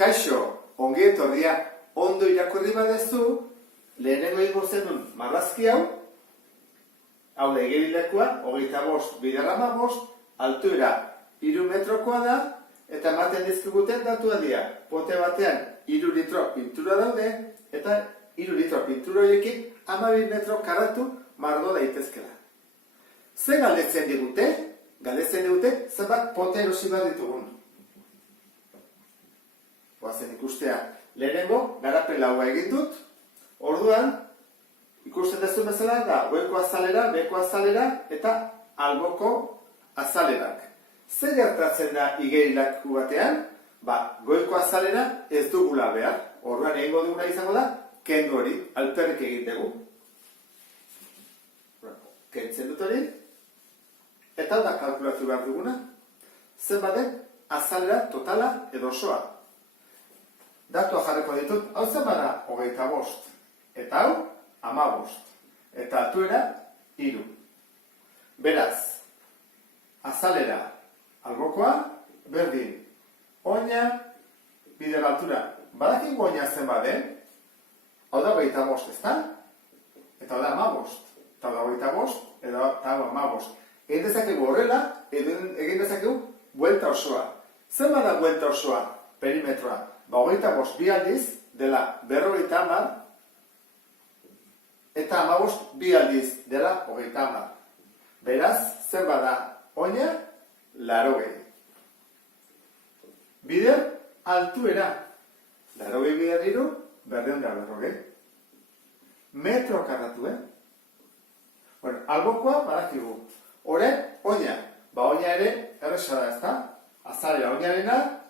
Kaixo, ongi etorria, ondo irakurri badezu, lehenengo ingo zenun marrazki hau da igerilekua, 25 bider 15, altuera 3 metrokoa da, eta ematen dizkiguten datua dira. Pote batean 3 litro pintura daude, eta 3 litro pintura horiekin 12 metro karatu margo daitezkela. Ze galdetzen digute? Galdetzen digute zenbat pote erosi behar ditugun. Goazen ikustea, lehenengo garapen laua egin dut, orduan ikusten duzu bezala da goiko azalera, beko azalera eta alboko azalerak. Zer gertatzen da igerilaku batean? Goiko azalera ez dugula behar. Orduan egingo duguna izango da, kendu hori, alperrik egin dugu. Kentzen dut hori, eta da kalkulatu behar duguna. Zenbaten azalera totala edo osoa. Datua jarriko ditut, hau zenbada 25, eta hau 15, eta altuera 3. Beraz, azalera albokoa berdin, oina bider altura. Badakigu oina zenbaden, hau da 25, ezta? Eta hau da 15, eta hau da 25, eta hau da 15. Egin dezakegu horrela, egin dezakegu buelta osoa. Zenbada buelta osoa, perimetroa? 25 bi aldiz dela 50, eta 15 bi aldiz dela 30. Beraz, zenbada oina 80. Bider altuera. 80 bider 3, 240. Metro karratu, Bueno, albokoa badakigu. Horren, oina. Oina ere, erresa da, ezta? Azalera oinarena,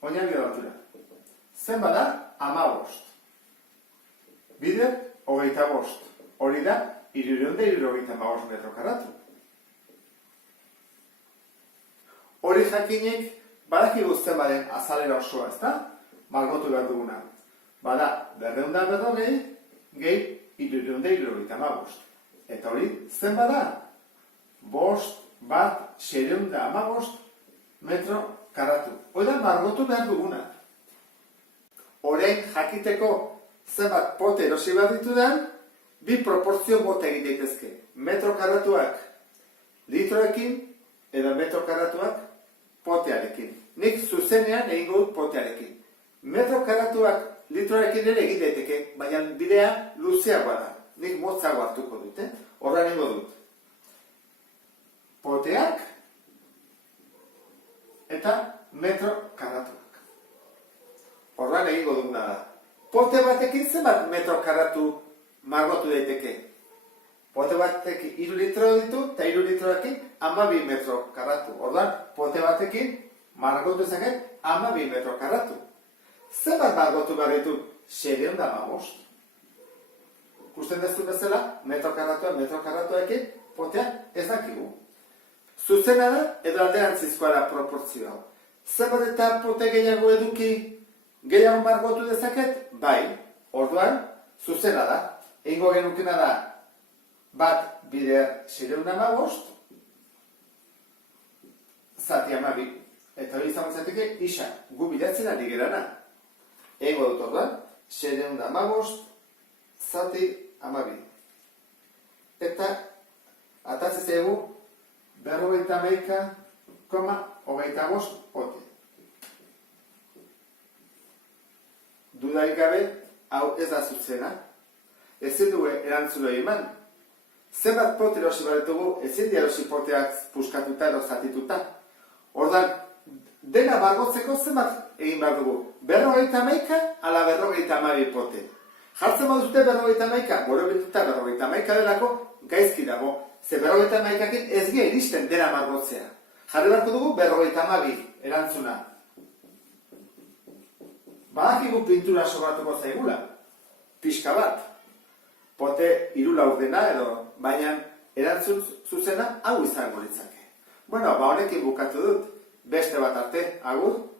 oina bider altura. Zenbada 15. Bider 25. Hori da 375 metro karratu. Hori jakinek badakigu zenbaden azalera osoa, ezta? Margotu behar duguna. Bada 240 gehi 375. Eta hori zenbada 5,615 metro karratu. Hori da margotu behar duguna. Orain jakiteko zenbat pote erosi behar ditudan, bi proportzio bote egin daitezke. Metro karratuak litroekin edo metro karratuak potearekin. Nik zuzenean egingo dut potearekin. Metro karratuak litroekin ere egin daiteke, baina bidea luzeagoa da. Nik motzago hartuko dut, Horra egingo dut. Poteak eta metro karratuak. Horran egingo duguna da. Pote batekin zenbat metro karratu margotu daiteke. Pote batekin 3 litro ditu, eta 3 litroekin 12 metro karratu. Orduan, pote batekin margotu ezaket 12 metro karratu. Zenbat margotu behar ditut? 615. Kusten dezu bezala, metro karratuekin potea ez dakigu. Zuzena da, edo alderantzizkoa da proportzioa. Zenbat eta pote gehiago eduki gehiago margotu dezaket? Bai, orduan, zuzena da. Egingo genukena da, bat bider 615, zati 12. Eta hori izango zateke, isa, gu bilatzen ari gerana. Egingo dut orduan, 615, zati 12. Eta, atatzen zaigu, 51,25 pote. Dudarik gabe, hau ez da zuzena. Ezin dugu erantzule eman. Zenbat pote erosi baretugu, ezin erosi poteak puskatuta edo zatituta. Ordan, dena margotzeko zenbat egin behar dugu. 51 ala 52 pote. Jartzen baduzute 51, gero biltuta 51 delako gaizki dago. Ze 51ekin ez gira iristen dena margotzea. Jarri beharko dugu 52 erantzuna. Badakigu pintura sobratuko zaigula. Pixka bat. Pote 3 laurdena edo, baina erantzun zuzena hau izango litzake. Bueno, honekin bukatu dut. Beste bat arte, agur.